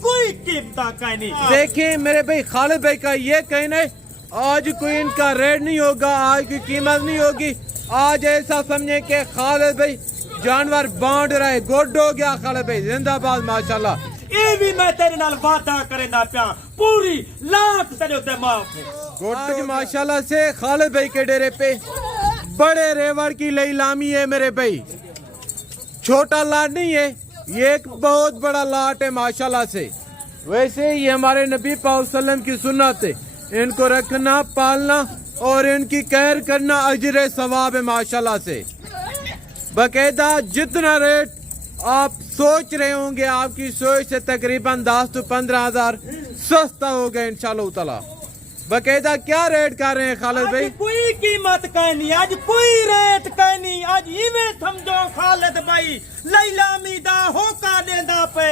कोई कीमत का नहीं। देखिए मेरे भाई खालिद भाई का ये कहना है आज कोई इनका रेट नहीं होगा, आज की कीमत नहीं होगी। आज ऐसा समझे कि खालिद भाई जानवर बांट रहे, गुड हो गया खालिद भाई, जिंदाबाद माशाल्लाह। ये भी मैं तेरे नाल वादा करेंदा पिया, पूरी लाख तेरे उत्ते माफ है। आज माशाल्लाह से खालिद भाई के डेरे पे बड़े रेवड़ की लीलामी है मेरे भाई, छोटा लाट नहीं है, ये एक बहुत बड़ा लाट है माशाल्लाह से। वैसे ये हमारे नबी पाक सल्लम की सुन्नत है, इनको रखना पालना और इनकी केयर करना अजर सवाब है माशाल्लाह से। बकायदा जितना रेट आप सोच रहे होंगे आपकी सोच से तकरीबन 10 से 15 हजार सस्ता होगा इंशाल्लाह ताला। बकायदा क्या रेट कर रहे हैं खालिद भाई? आज कोई कीमत का नहीं, आज कोई रेट का नहीं, आज इवें समझो खालिद भाई लीलामी दा होका देंदा पे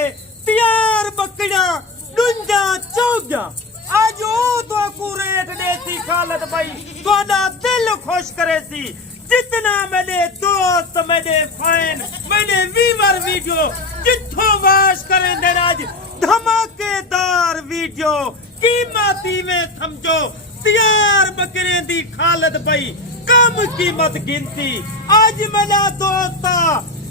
तैयार बकरियां डुंजा चौगा। आज ओ तो को रेट देती खालिद भाई, तोड़ा दिल खुश करे सी। जितना मेरे दोस्त, मेरे फैन, मेरे व्यूअर वीडियो जिथों वाश करें देना आज धमाकेदार वीडियो कीमती में समझो तैयार बकरे दी खालिद भाई कम कीमत गिनती। आज मेरा दोस्ता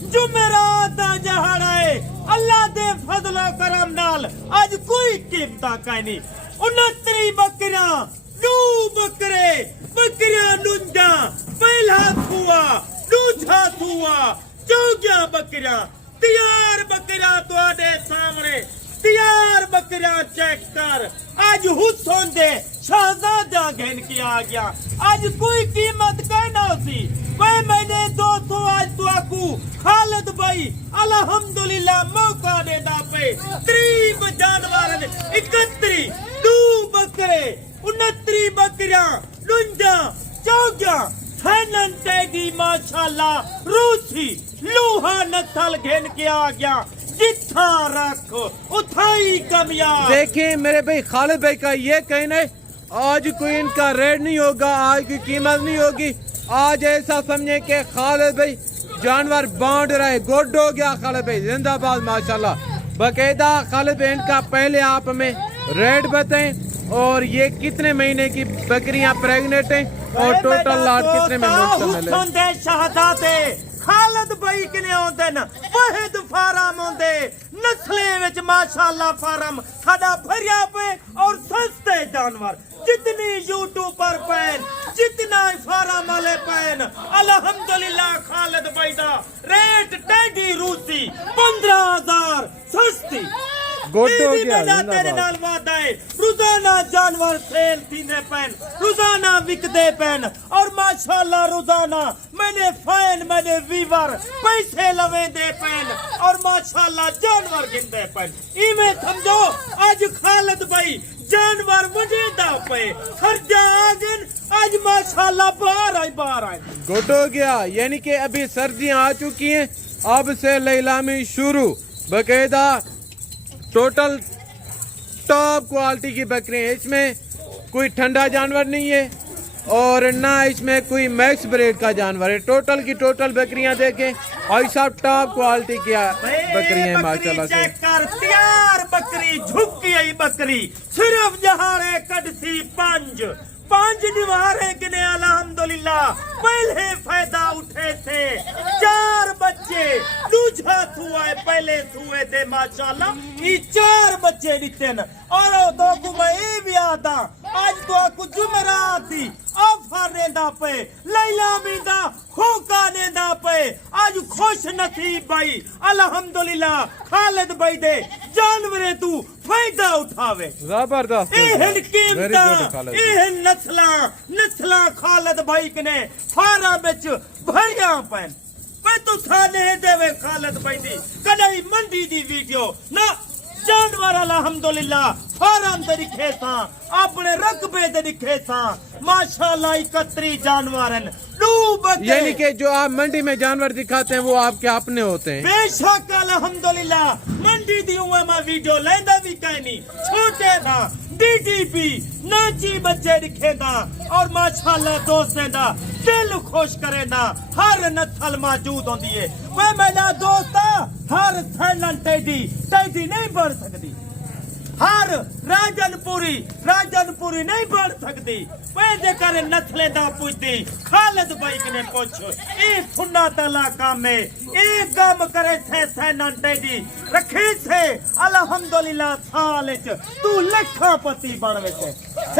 जुमेरात दा जहाड़ है, अल्लाह दे फजलो करम नाल आज कोई कीमत का नहीं। 69 बकरियां, 2 बकरे, बकरियां नुंजा, पहला थुआ, दूसरा थुआ, 14 बकरियां, तैयार बकरियां तुहाडे सामने, तैयार बकरियां चेक कर। आज हुसैन दे शहजादा घेन के आ गया, आज कोई कीमत कहना सी। मैं मैंने दोस्तों आज तुआकू खालिद भाई अल्हम्दुलिल्लाह मौका देदा पे 30 जानवर 31, 2 बकरे, 69 बकरियां, 49, 14 फैनन टैगी माशाल्लाह रूसी लोहा नस्ल घेन के आ गया। जिथा रख उठाई कामयाब। देखिए मेरे भाई खालिद भाई का ये कहना है आज कोई इनका रेट नहीं होगा, आज की कीमत नहीं होगी। आज ऐसा समझे कि खालिद भाई जानवर बांट रहे, गुड हो गया खालिद भाई, जिंदाबाद माशाल्लाह। बकायदा खालिद भाई इनका पहले आप हमें रेट बताएं और ये कितने महीने की बकरियां प्रेग्नेंट हैं और टोटल लाट कितने में मिले? शहजादे खालिद भाई किने आउंदे न वाहिद फार्म आउंदे नस्ले विच माशाल्लाह फार्म साडा भरिया पे और सस्ते जानवर जितनी यूट्यूब पर पैन जितना फार्म वाले पैन अल्हम्दुलिल्लाह खालिद भाई दा रेट टेडी रूसी 15,000 सस्ती। तेरे नाल वादा है रोजाना जानवर सेल थींदे पैन, रोजाना विकदे पैन और माशाल्लाह रोजाना मैंने फैन मैंने वीवर पैसे लवेंदे पैन और माशाल्लाह जानवर गिनदे पैन। इवें समझो आज खालिद भाई जानवर वजेदा पे खर्चा आ गए, आज माशाल्लाह बाहर आए। गुड हो गया, यानी कि अभी सर्दियां आ चुकी हैं, अब से लीलामी शुरू। बकायदा टोटल टॉप क्वालिटी की बकरी है, इसमें कोई ठंडा जानवर नहीं है और ना इसमें कोई मैक्स ब्रेड का जानवर है। टोटल की टोटल बकरियां देखें और सब टॉप क्वालिटी की बकरियां हैं माशाल्लाह से। चेक कर तैयार बकरी झुकी आई बकरी सिर्फ जहारे कटसी 5 निवारे गिने अल्हम्दुलिल्लाह पहले फायदा उठे थे। 4 बच्चे दूसरा हुआ है पहले हुए थे माशाल्लाह ये 4 बच्चे दिते न और तो को मैं भी आता आज तो को जुमेरात दी ऑफर देंदा पे लीलामी दा होका देंदा पे आज खुश नसीब भाई अल्हम्दुलिल्लाह खालिद भाई दे जानवरे तू फायदा उठावे जबरदस्त। एहन कीमता एहन नस्ला खालिद भाई ने फारा विच भरिया पैन पे तू थाने देवे खालिद भाई दी कदई मंडी दी वीडियो ना जानवर अल्हम्दुलिल्लाह फार्म दे दिखे सा अपने रकबे दे दिखे सा माशाल्लाह 31 जानवर हैं। यानी कि जो आप मंडी में जानवर दिखाते हैं वो आपके अपने होते हैं? बेशक अल्हम्दुलिल्लाह मंडी दी हुए मैं वीडियो लेंदा भी कहीं नहीं छोटे था डीडीपी नाची बच्चे दिखेगा और माशाल्लाह दोस्तें दा दिल खुश करेगा हर नस्ल मौजूद होती है। वे मेरा दोस्त हर सैलन टेडी नहीं बढ़ सकती ہر راجنپوری نہیں بڑھ سکتی پیدے کرے نسلیں دا پوچھتی خالد بھائی کنے پوچھو اے فنا تلا کام ہے اے کام کرے سے ننٹے جی رکھی سے الحمدللہ سالچ تو لکھا پتی بڑھ ویچے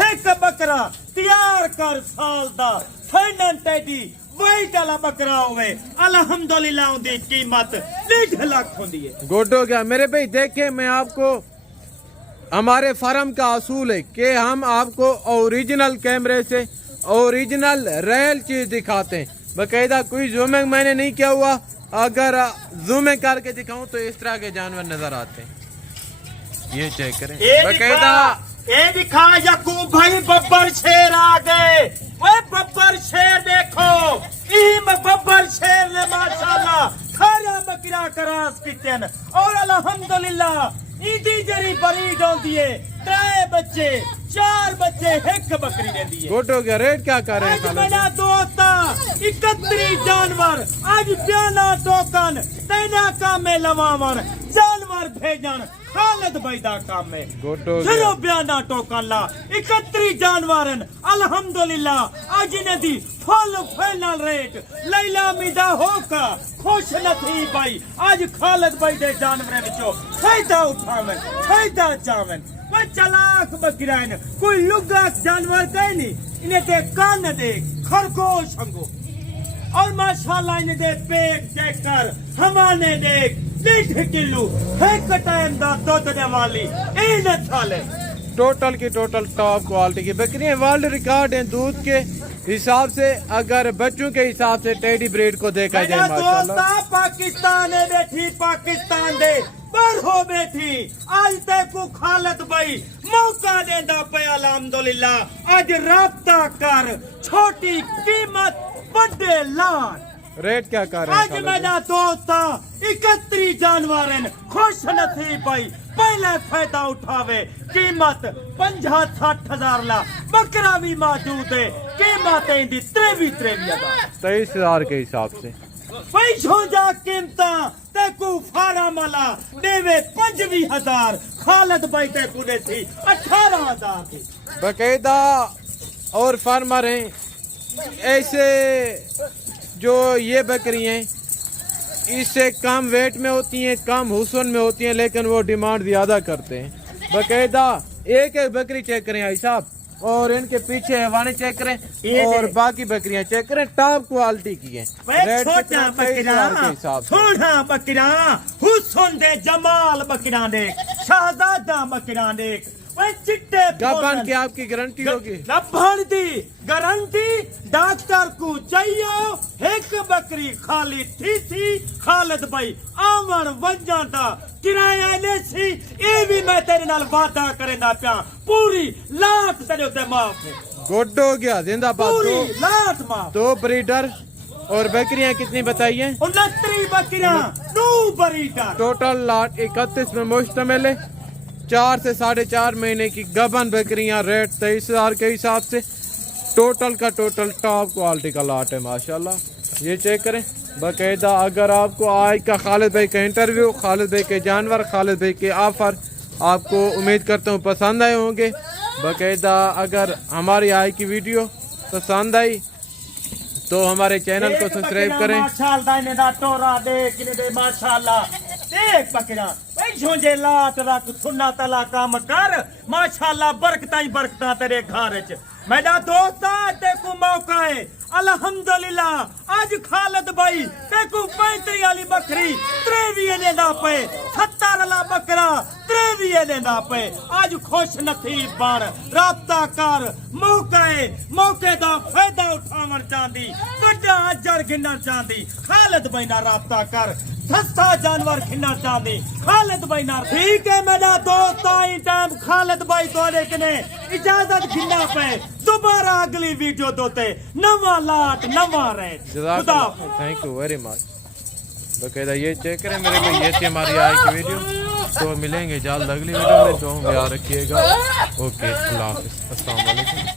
ایک بکرا تیار کر سال دا ننٹے جی وہی ڈالا بکرا ہوئے الحمدللہ ان دی قیمت 1.5 لاکھ ہوندی ہے گڈ ہو گیا میرے بھائی. دیکھیں میں آپ کو ہمارے فارم کا اصول ہے کہ ہم آپ کو اوریجنل کیمرے سے اوریجنل ریل چیز دکھاتے ہیں. باقاعدہ کوئی زومنگ میں نے نہیں کیا ہوا. اگر زومنگ کر کے دکھاؤں تو اس طرح کے جانور نظر آتے ہیں. یہ چیک کریں باقاعدہ. اے دکھا یعقوب بھائی ببر شیر آ گئے. وہ ببر شیر دیکھو ایم ببر شیر نے ماشاءاللہ کھارا بکرا کراس کیتن اور الحمدللہ ایدی جری بریڈ ہوندی ہے 3 بچے 4 بچے ایک بکری دیندی ہے. گڈ ہو گیا. ریٹ کیا کر رہے ہیں آج میرا دوستا 31 جانور آج پیانا ٹوکن تینا کام میں لواون جانور بھیجن خالد بھائی دا کام ہے. گڈ ہو چلو گیا. بیانا ٹوکن لا 31 جانورن الحمدللہ آج نے دی فل فائنل ریٹ لیلا میدا ہو کا خوش نتھی بھائی آج خالد بھائی دے جانورے وچوں فائدہ اٹھاون فائدہ چاون. وہ چلاک بکرائن کوئی لگا جانور کہیں نہیں انہیں دے کان دے خرگوش ہنگو اور ماشاءاللہ انہیں دے پیک چیک کر ہمانے دیکھ 1.5 کلو ایک ٹائم دا دودھ دے والی این سالے ٹوٹل کی ٹوٹل ٹاپ کوالٹی کی بکریاں ورلڈ ریکارڈ ہیں دودھ کے حساب سے. اگر بچوں کے حساب سے ٹیڈی بریڈ کو دیکھا جائے ماشاءاللہ دوستا پاکستان ہے بیٹھی پاکستان دے پر ہو بیٹھی آج تے کو خالد بھائی موقع دیندا پیا الحمدللہ. آج رابطہ کر چھوٹی قیمت بڑے لان. ریٹ کیا کر رہے آج ہیں میرا دوستا 31 جانورن خوش نتھی بھائی پہلے فائدہ اٹھاوے قیمت 50-60 ہزار لا بکرا بھی موجود ہے قیمت دی 23 ہزار کے حساب سے. پیسوں جا قیمتا تے کو فارم والا دیوے 25,000 خالد بھائی تے کو دے تھی 18,000 تھی. باقاعدہ اور فارمر ہیں ایسے جو یہ بکریاں اس سے کم ویٹ میں ہوتی ہیں کم حسن میں ہوتی ہیں لیکن وہ ڈیمانڈ زیادہ کرتے ہیں. باقاعدہ ایک بکری چیک کریں آئی صاحب اور ان کے پیچھے حیوانے چیک کریں اور باقی بکریاں چیک کریں ٹاپ کوالٹی کی ہیں. چھوٹا بکرا تھوڑا بکرا حسن دے جمال بکرا دیکھ شہزادہ بکرا دیکھ چٹے گابن کی آپ کی گارنٹی ہوگی. گابن دی گارنٹی ڈاکٹر کو چاہیے ایک بکری خالی تھی خالد بھائی آمن وجان دا کرایہ لے سی اے بھی میں تیرے نال وعدہ کریندا پیا پوری لاکھ تیرے تے معاف ہے. گڈ ہو گیا. زندہ باد. پوری لاکھ معاف. 2 بریڈر اور بکریاں کتنی بتائیے 29 بکریاں 2 بریڈر ٹوٹل لاٹ 31 میں مشتمل ہے. 4 سے 4.5 مہینے کی گبن بکریاں ریٹ 23,000 کے حساب سے ٹوٹل کا ٹوٹل ٹاپ کوالٹی کا لاٹ ہے ماشاءاللہ. یہ چیک کریں باقاعدہ. اگر آپ کو آج کا خالد بھائی کا انٹرویو خالد بھائی کے جانور خالد بھائی کے آفر آپ کو امید کرتا ہوں پسند آئے ہوں گے. باقاعدہ اگر ہماری آج کی ویڈیو پسند آئی تو ہمارے چینل کو سبسکرائب کریں. ماشاءاللہ انہیں دا ٹورا دیکھ انہیں دے ماشاءاللہ دیکھ بکرا پیشوں جے لات رکھ سننا تلا کام کر ماشاءاللہ برکتاں ہی برکتاں تیرے گھر چ. میرا دوستا تے کو موقع ہے الحمدللہ آج خالد بھائی تے کو 35 والی بکری 23 لینا پے 70 والا بکرا 23 لینا پے. آج خوش نصیب بن رابطہ کر موقع ہے موقع دا فائدہ اٹھاون چاہندی بڑا اجر گھنن چاہندی خالد بھائی نال رابطہ کر سستا جانور کھنا چاہندی خالد بھائی نال. ٹھیک ہے میرا دوست آئی ٹائم خالد بھائی تھوڑے کنے اجازت گھنا پے دوبارہ اگلی ویڈیو دوتے نواں لاٹ نواں ریٹ. خدا تھینک یو ویری مچ. باقاعدہ یہ چیک کریں میرے بھائی یہ تھی ہماری آج کی ویڈیو. تو ملیں گے جلد اگلی ویڈیو میں. تو یاد رکھیے گا. اوکے اللہ حافظ. السلام علیکم.